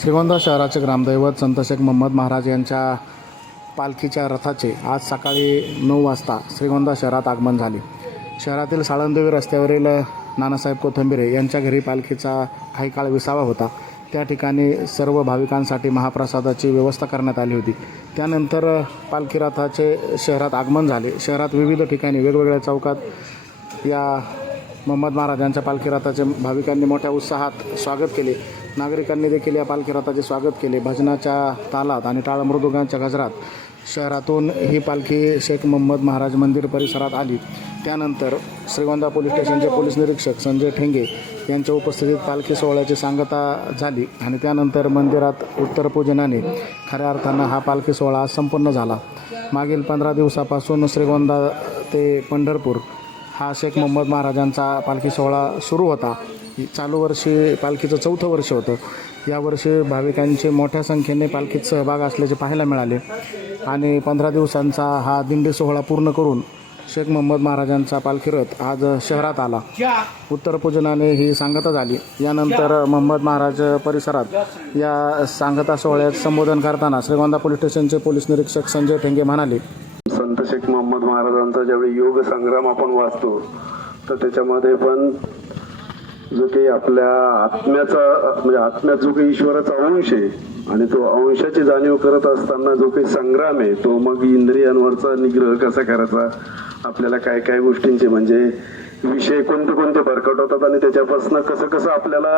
श्रीगोंदा शहराचे ग्रामदैवत संत शेख मोहम्मद महाराज यांच्या पालखीच्या रथाचे आज सकाळी 9 वाजता श्रीगोंदा शहरात आगमन झाले। शहरातील साळंदेवी रस्त्यावरील नानासाहेब कोथंबिरे यांच्या घरी पालखीचा काही काळ विसावा होता। त्या ठिकाणी सर्व भाविकांसाठी महाप्रसादाची व्यवस्था करण्यात आली होती। त्यानंतर पालखी रथाचे शहरात आगमन झाले। शहरात विविध ठिकाणी वेगवेगळ्या चौकात या मोहम्मद महाराजांच्या पालखी रथाचे भाविकांनी मोठ्या उत्साहात स्वागत केले। नागरिकांनी देखील या पालखी रथाचे स्वागत केले। भजनाच्या तालात आणि टाळ मृदुंगाच्या गजरात शहरातून ही पालखी शेख मोहम्मद महाराज मंदिर परिसरात आली। त्यानंतर श्रीगोंदा पोलीस स्टेशनचे पोलीस निरीक्षक संजय ठेंगे यांच्या उपस्थितीत पालखी सोहळ्याची सांगता झाली आणि त्यानंतर मंदिरात उत्तरपूजनाने खऱ्या अर्थानं हा पालखी सोहळा संपन्न झाला। मागील 15 दिवसापासून श्रीगोंदा ते पंढरपूर हा शेख मोहम्मद महाराजांचा पालखी सोहळा सुरू होता। चालू वर्षी पालखीचं 4थं वर्ष होतं। यावर्षी भाविकांचे मोठ्या संख्येने पालखीत सहभाग असल्याचे पाहायला मिळाले आणि 15 दिवसांचा हा दिंडी सोहळा पूर्ण करून शेख मोहम्मद महाराजांचा पालखी रथ आज शहरात आला। उत्तरपूजनाने ही सांगता झाली। यानंतर मोहम्मद महाराज परिसरात या सांगता सोहळ्यात संबोधन करताना श्रीगोंदा पोलीस स्टेशनचे पोलीस निरीक्षक संजय ठेंगे म्हणाले, संत शेख मोहम्मद महाराजांचा ज्यावेळी योग संग्राम आपण वाचतो तर त्याच्यामध्ये पण जो काही आपल्या आत्म्याचा म्हणजे आत्म्यात जो काही ईश्वराचा अंश आहे आणि तो अंशाची जाणीव करत असताना जो काही संग्राम आहे तो मग इंद्रियांवरचा निग्रह कसा करायचा, आपल्याला काय काय गोष्टींचे म्हणजे विषय कोणते कोणते भरकट होतात आणि त्याच्यापासून कसं कसं आपल्याला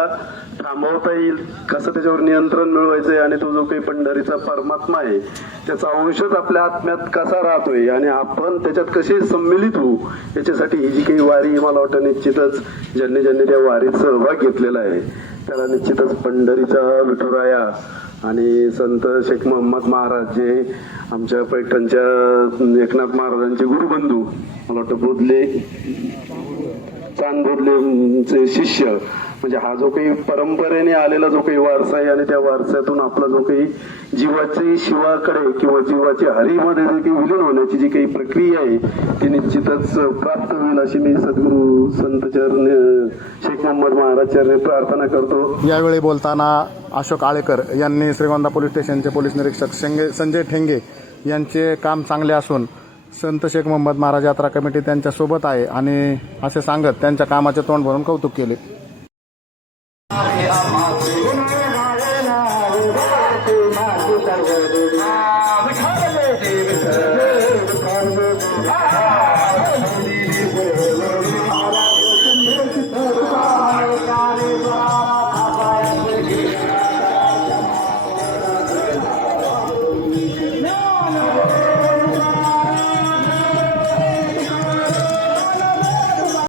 थांबवता येईल, कसं त्याच्यावर नियंत्रण मिळवायचंय आणि तो जो काही पंढरीचा परमात्मा आहे त्याचा अंशच आपल्या आत्म्यात कसा राहतोय आणि आपण त्याच्यात कसे सम्मिलित होऊ याच्यासाठी ही जी काही वारी मला वाटतं निश्चितच ज्यांनी ज्यांनी त्या वारीत सहभाग घेतलेला आहे त्याला निश्चितच पंढरीचा विठुराया आणि संत शेख मोहम्मद महाराज जे आमच्या पैठणच्या एकनाथ महाराजांचे गुरुबंधू मला वाटतं बोधले चांदोदलेचे शिष्य म्हणजे हा जो काही परंपरेने आलेला जो काही वारसा आहे आणि त्या वारसातून आपला जो काही जीवाची शिवाकडे किंवा जीवाची हरीमध्ये जे काही विलीन होण्याची जी काही प्रक्रिया आहे ती निश्चितच प्राप्त होईल अशी मी सद्गुरू संत चरण शेख मोहम्मद महाराज चरणी प्रार्थना करतो। यावेळी बोलताना अशोक आळेकर यांनी श्रीगोंदा पोलीस स्टेशनचे पोलीस निरीक्षक संजय ठेंगे यांचे काम चांगले असून संत शेख मोहम्मद महाराज यात्रा कमिटी त्यांच्यासोबत आहे आणि असे सांगत त्यांच्या कामाचे तोंड भरून कौतुक केले।